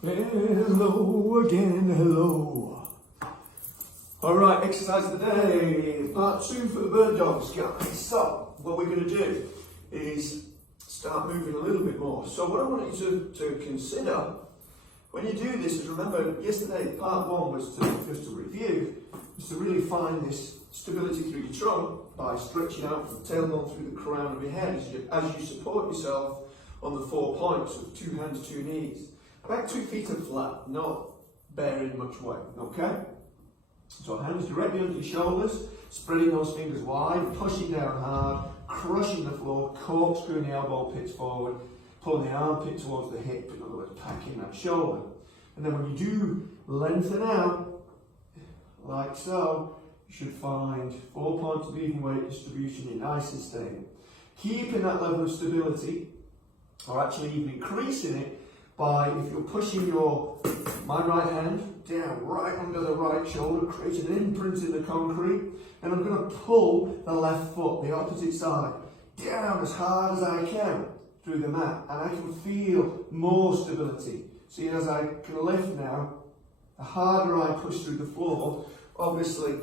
Hello again, hello. Alright, exercise of the day, part 2 for the bird dogs, guys. So, what we're going to do is start moving a little bit more. So what I want you to consider when you do this is, remember yesterday part 1 was just to review, is to really find this stability through your trunk by stretching out from the tailbone through the crown of your head as you support yourself on the 4 points with 2 hands, 2 knees. About 2 feet are flat, not bearing much weight, okay? So hands directly under your shoulders, spreading those fingers wide, pushing down hard, crushing the floor, corkscrewing the elbow pits forward, pulling the armpit towards the hip, in other words, packing that shoulder. And then when you do lengthen out, like so, you should find 4 points of even weight distribution, you're nice and stable. Keeping that level of stability, or actually even increasing it, by, if you're pushing my right hand down right under the right shoulder, creating an imprint in the concrete, and I'm going to pull the left foot, the opposite side, down as hard as I can through the mat, and I can feel more stability. See, as I can lift now, the harder I push through the floor, obviously,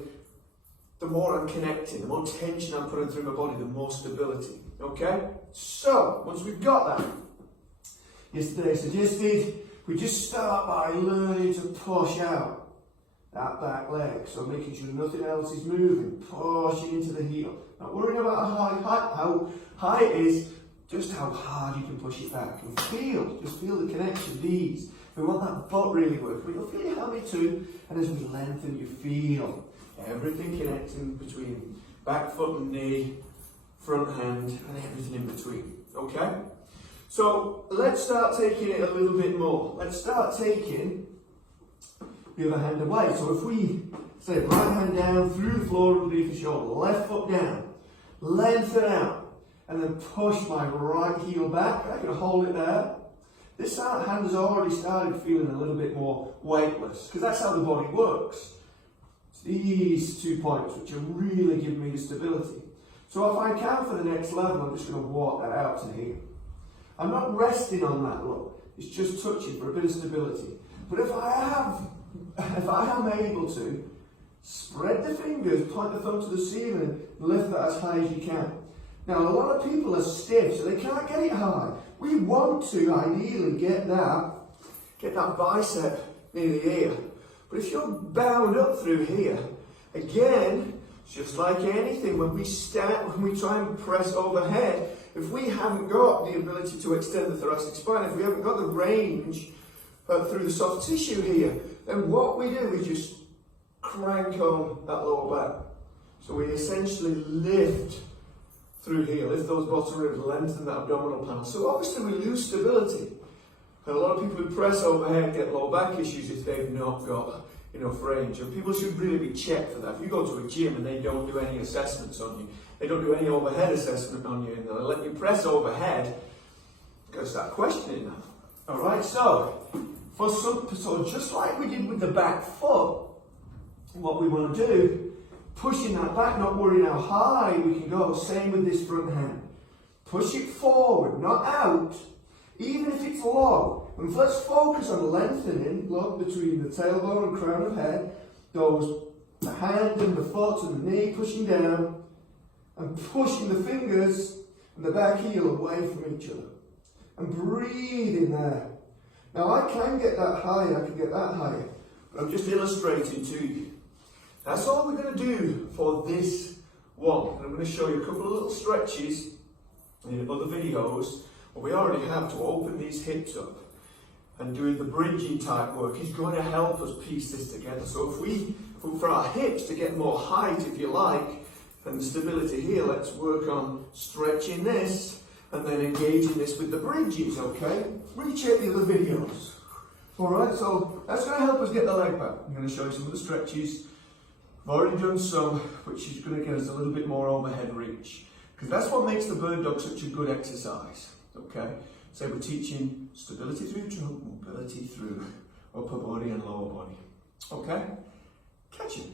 the more I'm connecting, the more tension I'm putting through my body, the more stability, okay? So, once we've got that, yesterday I suggested we just start by learning to push out that back leg. So making sure nothing else is moving, pushing into the heel. Not worrying about how high it is, just how hard you can push it back. And just feel the connection, these. We want that butt really working. You'll feel your hammy too, and as we lengthen, you feel everything connecting between back foot and knee, front hand, and everything in between, okay? So let's start taking it a little bit more. Let's start taking the other hand away. So if we say right hand down through the floor underneath the shoulder, left foot down, lengthen out, and then push my right heel back. I can hold it there. This hand has already started feeling a little bit more weightless because that's how the body works. It's these 2 points which are really giving me the stability. So if I can for the next level, I'm just going to walk that out to here. I'm not resting on that look, it's just touching for a bit of stability. But if I am able to, spread the fingers, point the thumb to the ceiling, lift that as high as you can. Now a lot of people are stiff, so they can't get it high. We want to ideally get that bicep near the ear. But if you're bound up through here, again, just like anything, when we try and press overhead, if we haven't got the ability to extend the thoracic spine, if we haven't got the range through the soft tissue here, then what we do is just crank on that lower back. So we essentially lift through here, lift those bottom ribs, lengthen that abdominal panel. So obviously we lose stability. And a lot of people who press overhead get low back issues if they've not got enough range. And people should really be checked for that. If you go to a gym and they don't do any assessments on you, they don't do any overhead assessment on you, and they'll let you press overhead, you've got to start questioning that. Alright, so just like we did with the back foot, what we want to do, pushing that back, not worrying how high we can go, same with this front hand. Push it forward, not out, even if it's low. And let's focus on lengthening, look, between the tailbone and crown of head, the hand and the foot and the knee pushing down, and pushing the fingers and the back heel away from each other. And breathe in there. Now I can get that higher, I can get that higher, but I'm just illustrating to you. That's all we're going to do for this one. And I'm going to show you a couple of little stretches in other videos where we already have to open these hips up. And doing the bridging type work is going to help us piece this together. So for our hips to get more height, if you like, and the stability here, let's work on stretching this and then engaging this with the bridges, okay? Recheck the other videos. Alright, so that's going to help us get the leg back. I'm going to show you some of the stretches. I've already done some, which is going to get us a little bit more overhead reach. Because that's what makes the bird dog such a good exercise, okay? So we're teaching stability through trunk, mobility through upper body and lower body. Okay? Catch you.